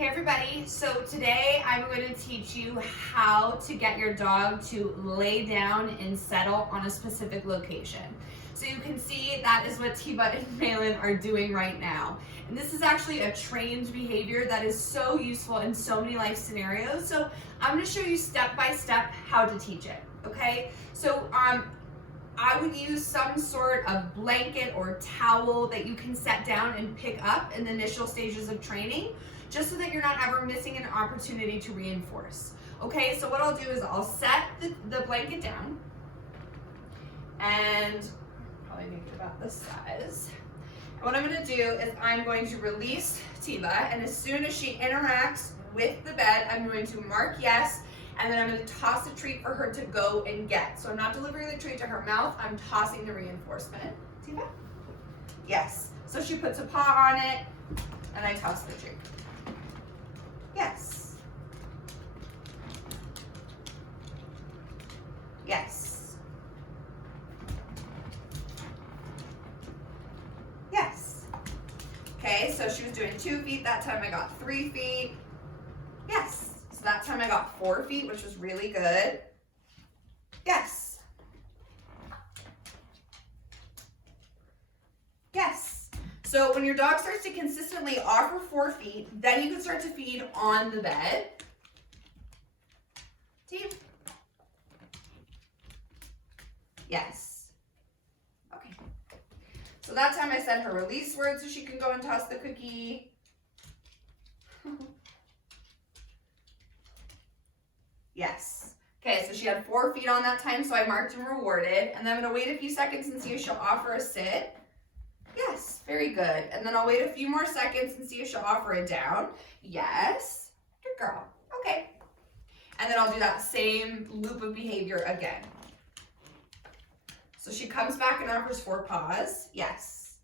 Hey everybody, so today I'm going to teach you how to get your dog to lay down and settle on a specific location. So you can see that is what Tiva and Malin are doing right now. And this is actually a trained behavior that is so useful in so many life scenarios. So I'm going to show you step by step how to teach it, okay? So I would use some sort of blanket or towel that you can set down and pick up in the initial stages of training, just so that you're not ever missing an opportunity to reinforce. Okay, so what I'll do is I'll set the blanket down and probably make it about this size. And what I'm gonna do is I'm going to release Tiva, and as soon as she interacts with the bed, I'm going to mark yes, and then I'm going to toss a treat for her to go and get. So I'm not delivering the treat to her mouth, I'm tossing the reinforcement. See that? Yes. So she puts a paw on it, and I toss the treat. Yes. Yes. Yes. Okay, so she was doing 2 feet. That time I got 3 feet. Yes. So that time I got 4 feet, which was really good. Yes. Yes. So when your dog starts to consistently offer 4 feet, then you can start to feed on the bed. Steve? Yes. Okay. So that time I said her release word so she can go and toss the cookie. Yes. Okay, so she had 4 feet on that time, so I marked and rewarded. And then I'm going to wait a few seconds and see if she'll offer a sit. Yes, very good. And then I'll wait a few more seconds and see if she'll offer a down. Yes. Good girl. Okay. And then I'll do that same loop of behavior again. So she comes back and offers 4 paws. Yes.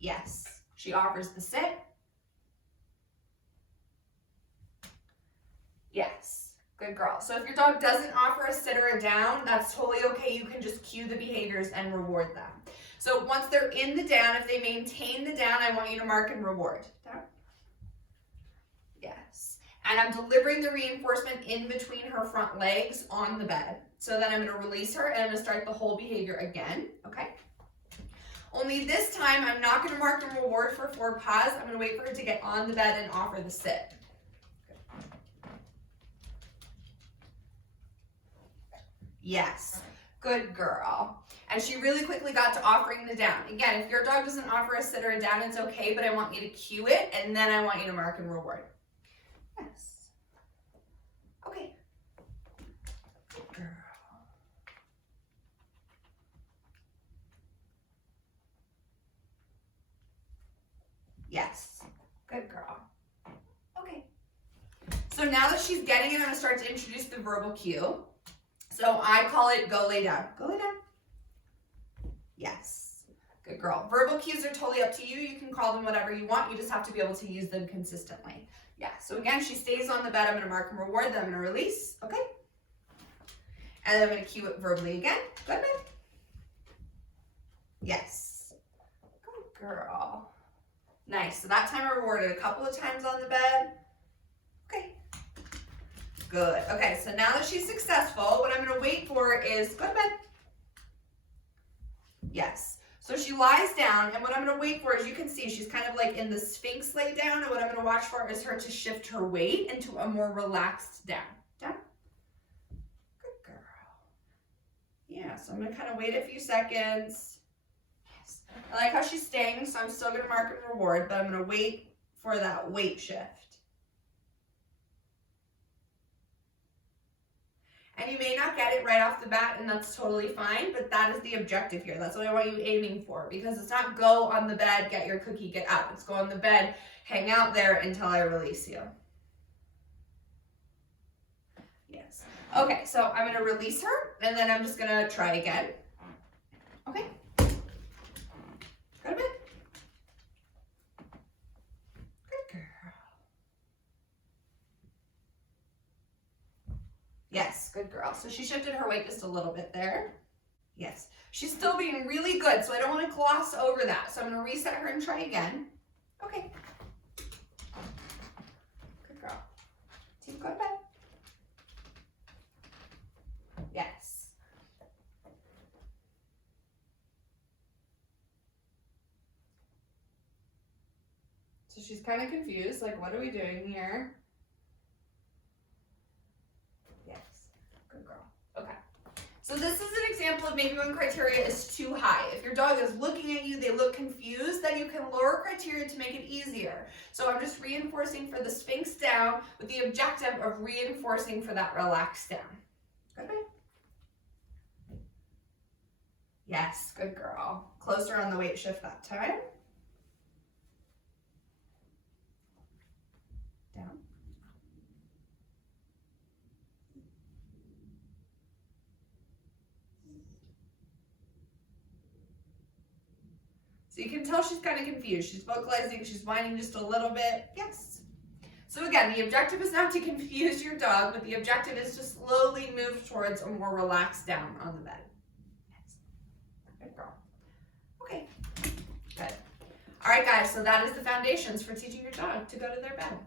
Yes. She offers the sit. Yes. Good girl. So if your dog doesn't offer a sit or a down, that's totally okay. You can just cue the behaviors and reward them. So once they're in the down, if they maintain the down, I want you to mark and reward. Down. Yes. And I'm delivering the reinforcement in between her front legs on the bed. So then I'm going to release her and I'm going to start the whole behavior again. Okay. Only this time, I'm not going to mark and reward for 4 paws. I'm going to wait for her to get on the bed and offer the sit. Yes, good girl. And she really quickly got to offering the down. Again, if your dog doesn't offer a sit or a down, it's okay, but I want you to cue it, and then I want you to mark and reward. Yes. Okay. Good girl. Yes, good girl. Okay. So now that she's getting it, I'm gonna start to introduce the verbal cue. So I call it go lay down. Go lay down. Yes. Good girl. Verbal cues are totally up to you. You can call them whatever you want. You just have to be able to use them consistently. Yeah. So again, she stays on the bed. I'm going to mark and reward. Then I'm going to release. Okay. And then I'm going to cue it verbally again. Good. Yes. Good girl. Nice. So that time I rewarded a couple of times on the bed. Okay. Good. Okay, so now that she's successful, what I'm going to wait for is go to bed. Yes. So she lies down, and what I'm going to wait for is, you can see she's kind of like in the Sphinx lay down, and what I'm going to watch for is her to shift her weight into a more relaxed down. Down. Good girl. Yeah, so I'm going to kind of wait a few seconds. Yes. I like how she's staying, so I'm still going to mark and reward, but I'm going to wait for that weight shift. And you may not get it right off the bat, and that's totally fine, but that is the objective here. That's what I want you aiming for, because it's not go on the bed, get your cookie, get up. It's go on the bed, hang out there until I release you. Yes. Okay, so I'm going to release her, and then I'm just going to try again. Okay. Go to bed. Good girl. Yes, good girl. So she shifted her weight just a little bit there. Yes. She's still being really good, so I don't want to gloss over that. So I'm going to reset her and try again. Okay. Good girl. Tiva, go to bed. Yes. So she's kind of confused, like, what are we doing here? Yes. Good girl. Okay. So this is an example of maybe when criteria is too high. If your dog is looking at you, they look confused, then you can lower criteria to make it easier. So I'm just reinforcing for the Sphynx down with the objective of reinforcing for that relaxed down. Good babe. Yes, good girl. Closer on the weight shift that time. Down. So you can tell she's kind of confused. She's vocalizing, she's whining just a little bit. Yes. So again, the objective is not to confuse your dog, but the objective is to slowly move towards a more relaxed down on the bed. Yes. Good girl. Okay. Good. All right, guys, so that is the foundations for teaching your dog to go to their bed.